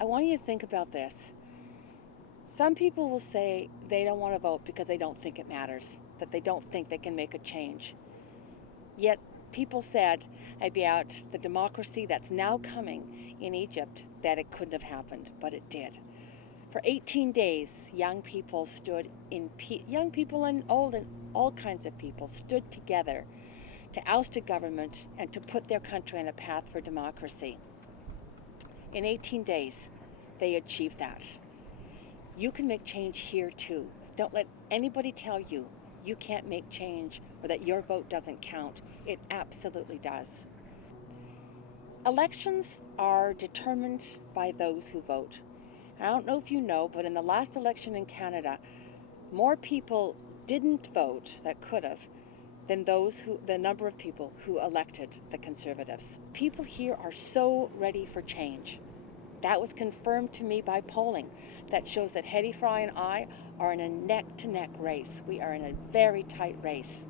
I want you to think about this. Some people will say they don't want to vote because they don't think it matters, that they don't think they can make a change. Yet people said about the democracy that's now coming in Egypt that it couldn't have happened, but it did. For 18 days, young people and old and all kinds of people stood together to oust a government and to put their country on a path for democracy. In 18 days, they achieved that. You can make change here too. Don't let anybody tell you you can't make change or that your vote doesn't count. It absolutely does. Elections are determined by those who vote. I don't know if you know, but in the last election in Canada, more people didn't vote that could have than the number of people who elected the Conservatives. People here are so ready for change. That was confirmed to me by polling that shows that Hedy and I are in a neck-to-neck race. We are in a very tight race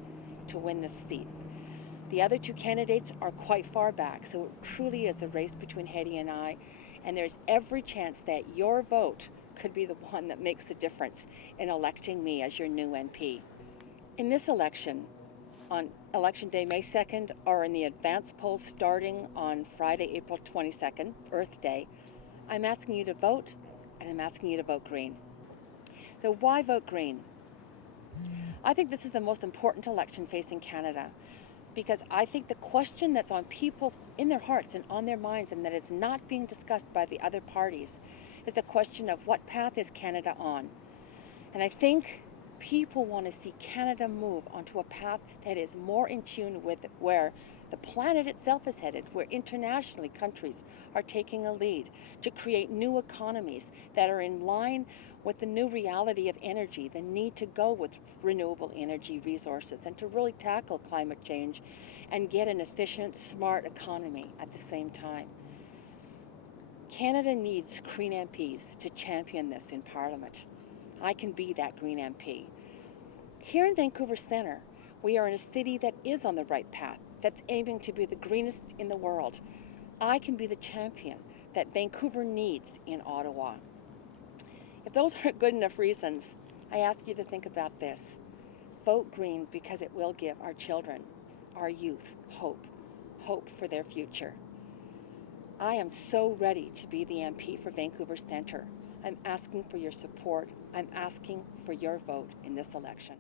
to win this seat. The other two candidates are quite far back, so it truly is a race between Hedy and I, and there's every chance that your vote could be the one that makes the difference in electing me as your new MP. In this election, on Election Day, May 2nd, or in the advance polls starting on Friday, April 22nd, Earth Day, I'm asking you to vote, and I'm asking you to vote green. So why vote green? I think this is the most important election facing Canada, because I think the question that's on people's, in their hearts and on their minds, and that is not being discussed by the other parties, is the question of what path is Canada on? And I think people want to see Canada move onto a path that is more in tune with where the planet itself is headed, where internationally countries are taking a lead to create new economies that are in line with the new reality of energy, the need to go with renewable energy resources and to really tackle climate change and get an efficient, smart economy at the same time. Canada needs green MPs to champion this in Parliament. I can be that green MP. Here in Vancouver Centre, we are in a city that is on the right path, that's aiming to be the greenest in the world. I can be the champion that Vancouver needs in Ottawa. If those aren't good enough reasons, I ask you to think about this. Vote green because it will give our children, our youth, hope for their future. I am so ready to be the MP for Vancouver Centre. I'm asking for your support. I'm asking for your vote in this election.